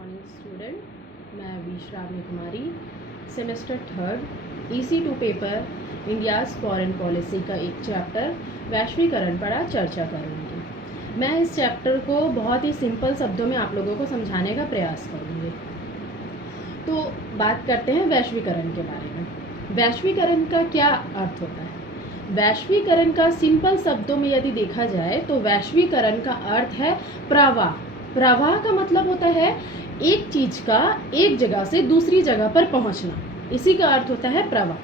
Morning student, मैं V Shravani Kumari, semester third EC2 paper India's foreign policy का एक chapter वैश्वीकरण पर आज चर्चा करूँगी। मैं इस चैप्टर को बहुत ही सिंपल शब्दों में आप लोगों को समझाने का प्रयास करूँगी। तो बात करते हैं वैश्वीकरण के बारे में। वैश्वीकरण का क्या अर्थ होता है? वैश्वीकरण का सिंपल शब्दों में यदि देखा जाए तो वैश्वीकरण का अर्थ है प्रवाह। प्रवाह का मतलब होता है एक चीज का एक जगह से दूसरी जगह पर पहुंचना, इसी का अर्थ होता है प्रवाह।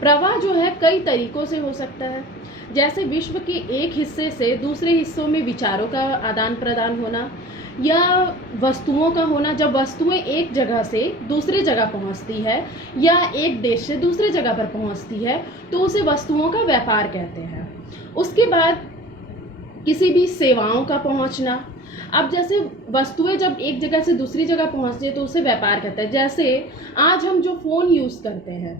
प्रवाह जो है कई तरीकों से हो सकता है, जैसे विश्व के एक हिस्से से दूसरे हिस्सों में विचारों का आदान प्रदान होना या वस्तुओं का होना। जब वस्तुएं एक जगह से दूसरी जगह पहुंचती है या एक देश से दूसरे जगह पर पहुंचती है तो उसे वस्तुओं का व्यापार कहते हैं। उसके बाद किसी भी सेवाओं का पहुंचना। अब जैसे वस्तुएं जब एक जगह से दूसरी जगह पहुंचती है तो उसे व्यापार कहते हैं। जैसे आज हम जो फ़ोन यूज़ करते हैं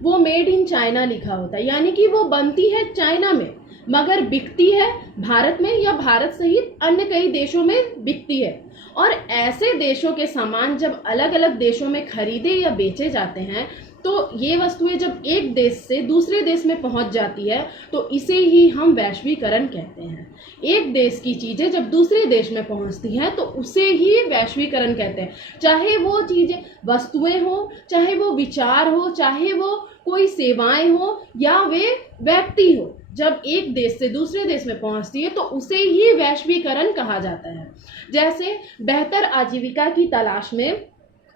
वो मेड इन चाइना लिखा होता है, यानी कि वो बनती है चाइना में मगर बिकती है भारत में या भारत सहित अन्य कई देशों में बिकती है। और ऐसे देशों के सामान जब अलग अलग देशों में खरीदे या बेचे जाते हैं तो ये वस्तुएं जब एक देश से दूसरे देश में पहुंच जाती है तो इसे ही हम वैश्वीकरण कहते हैं। एक देश की चीजें जब दूसरे देश में पहुंचती हैं तो उसे ही वैश्वीकरण कहते हैं। चाहे वो चीजें वस्तुएं हो, चाहे वो विचार हो, चाहे वो कोई सेवाएं हो या वे व्यक्ति हो, जब एक देश से दूसरे देश में पहुंचती है तो उसे ही वैश्वीकरण कहा जाता है। जैसे बेहतर आजीविका की तलाश में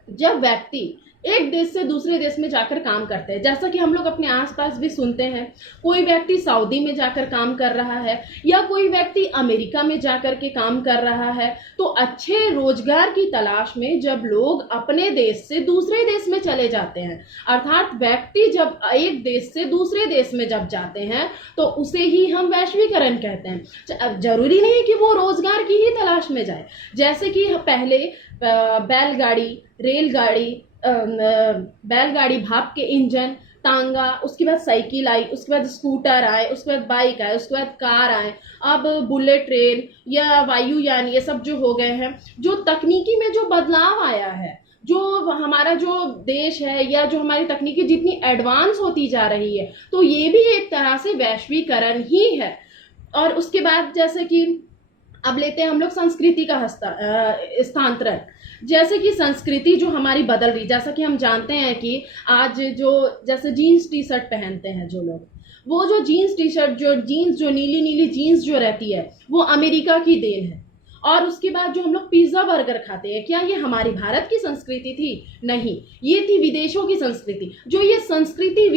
जब व्यक्ति एक देश से दूसरे देश में जाकर काम करते हैं, जैसा कि हम लोग अपने आसपास भी सुनते हैं, कोई व्यक्ति सऊदी में जाकर काम कर रहा है या कोई व्यक्ति अमेरिका में जाकर के काम कर रहा है। तो अच्छे रोजगार की तलाश में जब लोग अपने देश से दूसरे देश में चले जाते हैं, अर्थात व्यक्ति जब एक देश से दूसरे देश में जब जाते हैं तो उसे ही हम वैश्वीकरण कहते हैं। अब जरूरी नहीं कि वो रोजगार की ही तलाश में जाए। जैसे कि पहले बैलगाड़ी, रेलगाड़ी, बैलगाड़ी, भाप के इंजन, तांगा, उसके बाद साइकिल आई, उसके बाद स्कूटर आए, उसके बाद बाइक आए, उसके बाद कार आए, अब बुलेट ट्रेन या वायुयान, ये सब जो हो गए हैं। जो तकनीकी में जो बदलाव आया है, जो हमारा जो देश है या जो हमारी तकनीकी जितनी एडवांस होती जा रही है, तो ये भी एक तरह से वैश्वीकरण ही है। और उसके बाद जैसे कि अब लेते हैं हम लोग संस्कृति का स्थानांतरण। जैसे कि संस्कृति जो हमारी बदल रही, जैसा कि हम जानते हैं कि आज जो जैसे जीन्स टी शर्ट पहनते हैं जो लोग, वो जो जीन्स टी शर्ट जो नीली नीली जीन्स जो रहती है वो अमेरिका की देन है। और उसके बाद जो हम लोग पिज्जा बर्गर खाते हैं, क्या ये हमारी भारत की संस्कृति थी? नहीं, ये थी विदेशों की संस्कृति। जो ये संस्कृति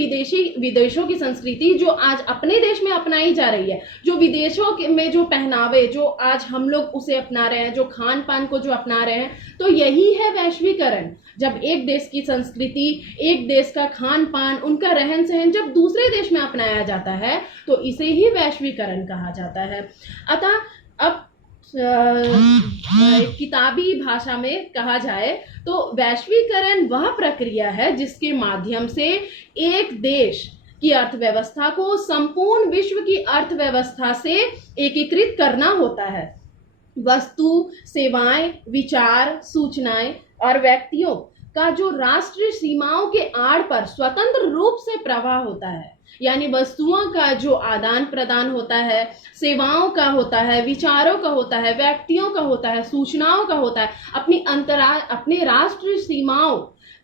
विदेशों की संस्कृति जो आज अपने देश में अपनाई जा रही है, जो विदेशों में जो पहनावे जो आज हम लोग उसे अपना रहे हैं, जो खान पान को जो अपना रहे हैं, तो यही है वैश्वीकरण। जब एक देश की संस्कृति, एक देश का खान पान, उनका रहन सहन जब दूसरे देश में अपनाया जाता है तो इसे ही वैश्वीकरण कहा जाता है। अतः अब किताबी भाषा में कहा जाए तो वैश्वीकरण वह प्रक्रिया है जिसके माध्यम से एक देश की अर्थव्यवस्था को संपूर्ण विश्व की अर्थव्यवस्था से एकीकृत करना होता है। वस्तु, सेवाएं, विचार, सूचनाएं और व्यक्तियों का जो राष्ट्रीय सीमाओं के आड़ पर स्वतंत्र रूप से प्रवाह होता है, यानी वस्तुओं का जो आदान प्रदान होता है, सेवाओं का होता है, विचारों का होता है, व्यक्तियों का होता है, सूचनाओं का होता है, अपने राष्ट्रीय सीमाओं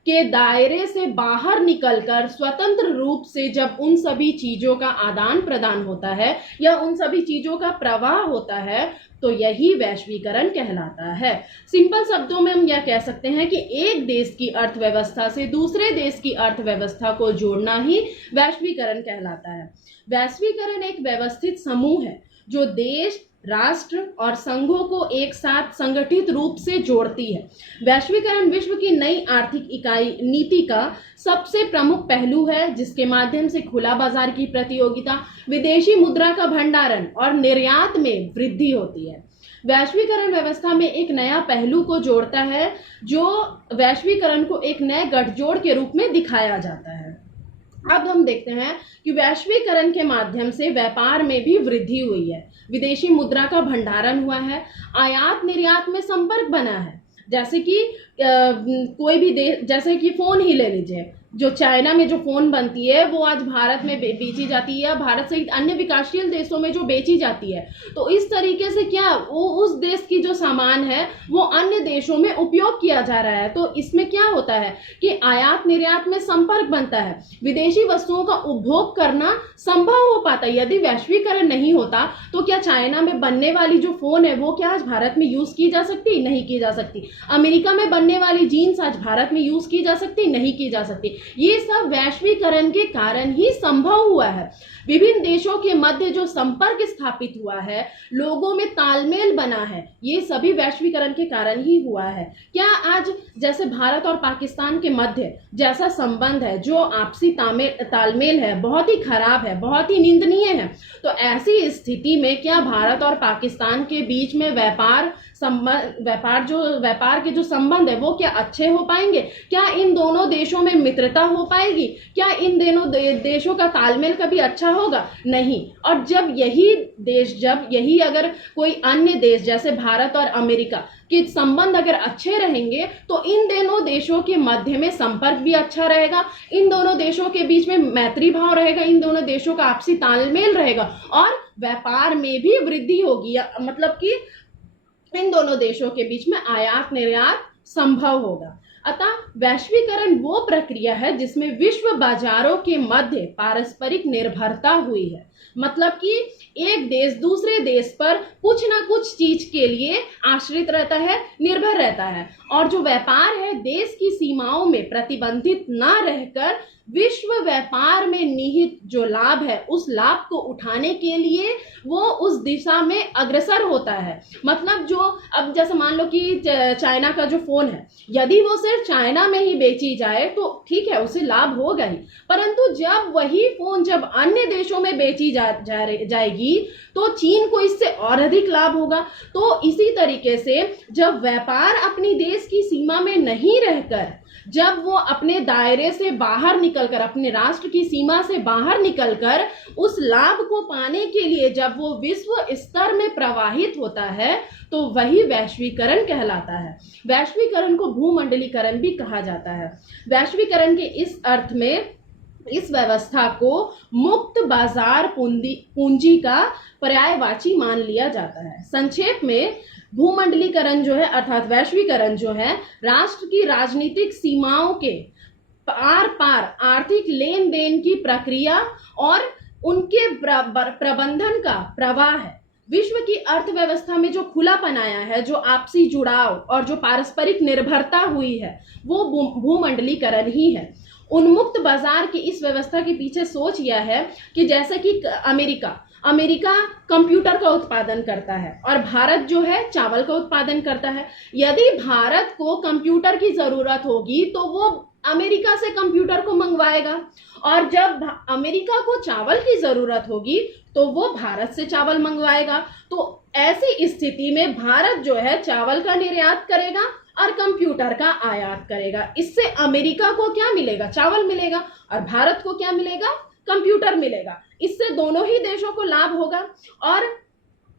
के दायरे से बाहर निकलकर स्वतंत्र रूप से जब उन सभी चीजों का आदान प्रदान होता है या उन सभी चीजों का प्रवाह होता है तो यही वैश्वीकरण कहलाता है। सिंपल शब्दों में हम यह कह सकते हैं कि एक देश की अर्थव्यवस्था से दूसरे देश की अर्थव्यवस्था को जोड़ना ही वैश्वीकरण कहलाता है। वैश्वीकरण एक व्यवस्थित समूह है जो देश, राष्ट्र और संघों को एक साथ संगठित रूप से जोड़ती है। वैश्वीकरण विश्व की नई आर्थिक इकाई नीति का सबसे प्रमुख पहलू है, जिसके माध्यम से खुला बाजार की प्रतियोगिता, विदेशी मुद्रा का भंडारण और निर्यात में वृद्धि होती है। वैश्वीकरण व्यवस्था में एक नया पहलू को जोड़ता है, जो वैश्वीकरण को एक नए गठजोड़ के रूप में दिखाया जाता है। अब हम देखते हैं कि वैश्वीकरण के माध्यम से व्यापार में भी वृद्धि हुई है, विदेशी मुद्रा का भंडारण हुआ है, आयात निर्यात में संपर्क बना है, जैसे कि कोई भी देश, जैसे कि फ़ोन ही ले लीजिए, जो चाइना में जो फ़ोन बनती है वो आज भारत में बेची जाती है, भारत सहित अन्य विकासशील देशों में जो बेची जाती है। तो इस तरीके से क्या वो उस देश की जो सामान है वो अन्य देशों में उपयोग किया जा रहा है। तो इसमें क्या होता है कि आयात निर्यात में संपर्क बनता है, विदेशी वस्तुओं का उपभोग करना संभव हो पाता है। यदि वैश्वीकरण नहीं होता तो क्या चाइना में बनने वाली जो फ़ोन है वो क्या आज भारत में यूज़ की जा सकती? नहीं की जा सकती। अमेरिका में बनने वाली जीन्स आज भारत में यूज़ की जा सकती? नहीं की जा सकती। ये सब वैश्वीकरण के कारण ही संभव हुआ है। विभिन्न देशों के मध्य जो संपर्क स्थापित हुआ है, लोगों में तालमेल बना है, ये सभी वैश्वीकरण के कारण ही हुआ है। क्या आज जैसे भारत और पाकिस्तान के मध्य जैसा संबंध है, जो आपसी तालमेल है, बहुत ही खराब है, बहुत ही निंदनीय है। तो ऐसी स्थिति में क्या भारत और पाकिस्तान के बीच में व्यापार के जो संबंध है वो क्या अच्छे हो पाएंगे? क्या इन दोनों देशों में मित्रता हो पाएगी? क्या इन दोनों देशों का तालमेल कभी अच्छा होगा? नहीं। और जब यही अगर कोई अन्य देश जैसे भारत और अमेरिका के संबंध अगर अच्छे रहेंगे तो इन दोनों देशों के मध्य में संपर्क भी अच्छा रहेगा, इन दोनों देशों के बीच में मैत्री भाव रहेगा, इन दोनों देशों का आपसी तालमेल रहेगा और व्यापार में भी वृद्धि होगी। मतलब कि इन दोनों देशों के बीच में आयात निर्यात संभव होगा। अतः वैश्वीकरण वो प्रक्रिया है जिसमें विश्व बाजारों के मध्य पारस्परिक निर्भरता हुई है। मतलब कि एक देश दूसरे देश पर कुछ ना कुछ चीज के लिए आश्रित रहता है, निर्भर रहता है। और जो व्यापार है देश की सीमाओं में प्रतिबंधित ना रहकर विश्व व्यापार में निहित जो लाभ है उस लाभ को उठाने के लिए वो उस दिशा में अग्रसर होता है। मतलब जो अब जैसे मान लो कि चाइना का जो फोन है, यदि वो सिर्फ चाइना में ही बेची जाए तो ठीक है, उसे लाभ होगा ही, परंतु जब वही फोन जब अन्य देशों में बेची जाएगी तो चीन को इससे और अधिक लाभ होगा। तो इसी तरीके से जब व्यापार अपनी देश की सीमा में नहीं रहकर, जब वो अपने दायरे से बाहर निकलकर, अपने राष्ट्र की सीमा से बाहर निकलकर उस लाभ को पाने के लिए जब वो विश्व स्तर में प्रवाहित होता है तो वही वैश्वीकरण कहलाता है। वैश्वीकरण को भूमंडलीकरण भी कहा जाता है। वैश्वीकरण के इस अर्थ में इस व्यवस्था को मुक्त बाजार पूंजी का पर्यायवाची मान लिया जाता है। संक्षेप में भूमंडलीकरण जो है अर्थात वैश्वीकरण जो है राष्ट्र की राजनीतिक सीमाओं के पार पार आर्थिक लेन देन की प्रक्रिया और उनके प्रबंधन का प्रवाह है। विश्व की अर्थव्यवस्था में जो खुलापन आया है, जो आपसी जुड़ाव और जो पारस्परिक निर्भरता हुई है वो भूमंडलीकरण ही है। उन्मुक्त बाजार की इस व्यवस्था के पीछे सोच यह है कि जैसे कि अमेरिका कंप्यूटर का उत्पादन करता है और भारत जो है चावल का उत्पादन करता है। यदि भारत को कंप्यूटर की जरूरत होगी तो वो अमेरिका से कंप्यूटर को मंगवाएगा, और जब अमेरिका को चावल की जरूरत होगी तो वो भारत से चावल मंगवाएगा। तो ऐसी स्थिति में भारत जो है चावल का निर्यात करेगा और कंप्यूटर का आयात करेगा। इससे अमेरिका को क्या मिलेगा? चावल मिलेगा, और भारत को क्या मिलेगा? कंप्यूटर मिलेगा। इससे दोनों ही देशों को लाभ होगा। और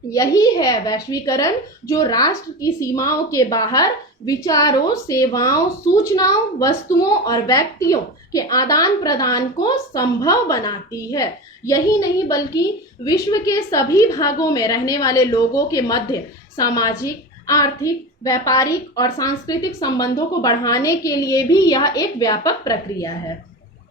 यही है वैश्वीकरण, जो राष्ट्र की सीमाओं के बाहर विचारों, सेवाओं, सूचनाओं, वस्तुओं और व्यक्तियों के आदान प्रदान को संभव बनाती है। यही नहीं बल्कि विश्व के सभी भागों में रहने वाले लोगों के मध्य सामाजिक, आर्थिक, व्यापारिक और सांस्कृतिक संबंधों को बढ़ाने के लिए भी यह एक व्यापक प्रक्रिया है।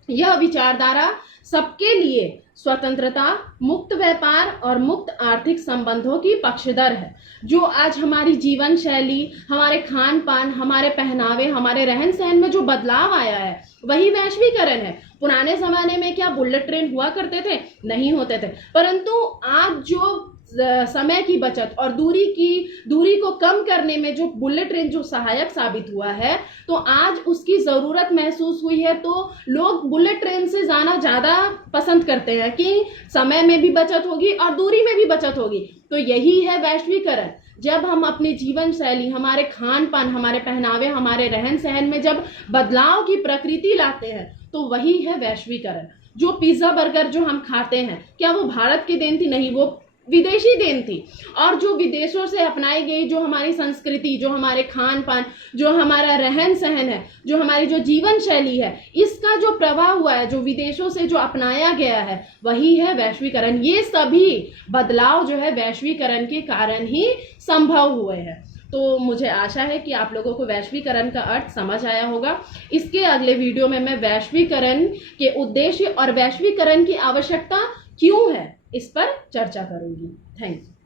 यह विचारधारा सबके लिए स्वतंत्रता, मुक्त व्यापार और मुक्त आर्थिक संबंधों की पक्षधर है। जो आज हमारी जीवन शैली, हमारे खान पान, हमारे पहनावे, हमारे रहन सहन में जो बदलाव आया है वही वैश्वीकरण है। पुराने जमाने में क्या बुलेट ट्रेन हुआ करते थे? नहीं होते थे, परंतु आज जो समय की बचत और दूरी को कम करने में जो बुलेट ट्रेन जो सहायक साबित हुआ है, तो आज उसकी जरूरत महसूस हुई है। तो लोग बुलेट ट्रेन से जाना ज्यादा पसंद करते हैं कि समय में भी बचत होगी और दूरी में भी बचत होगी। तो यही है वैश्वीकरण। जब हम अपनी जीवन शैली, हमारे खान पान, हमारे पहनावे, हमारे रहन सहन में जब बदलाव की प्रकृति लाते हैं तो वही है वैश्वीकरण। जो पिज्जा बर्गर जो हम खाते हैं, क्या वो भारत की देन थी? नहीं, वो विदेशी देन थी। और जो विदेशों से अपनाई गई जो हमारी संस्कृति, जो हमारे खान पान, जो हमारा रहन सहन है, जो हमारी जो जीवन शैली है, इसका जो प्रवाह हुआ है, जो विदेशों से जो अपनाया गया है, वही है वैश्वीकरण। ये सभी बदलाव जो है वैश्वीकरण के कारण ही संभव हुए हैं। तो मुझे आशा है कि आप लोगों को वैश्वीकरण का अर्थ समझ आया होगा। इसके अगले वीडियो में मैं वैश्वीकरण के उद्देश्य और वैश्वीकरण की आवश्यकता क्यों है, इस पर चर्चा करूंगी। Thank you.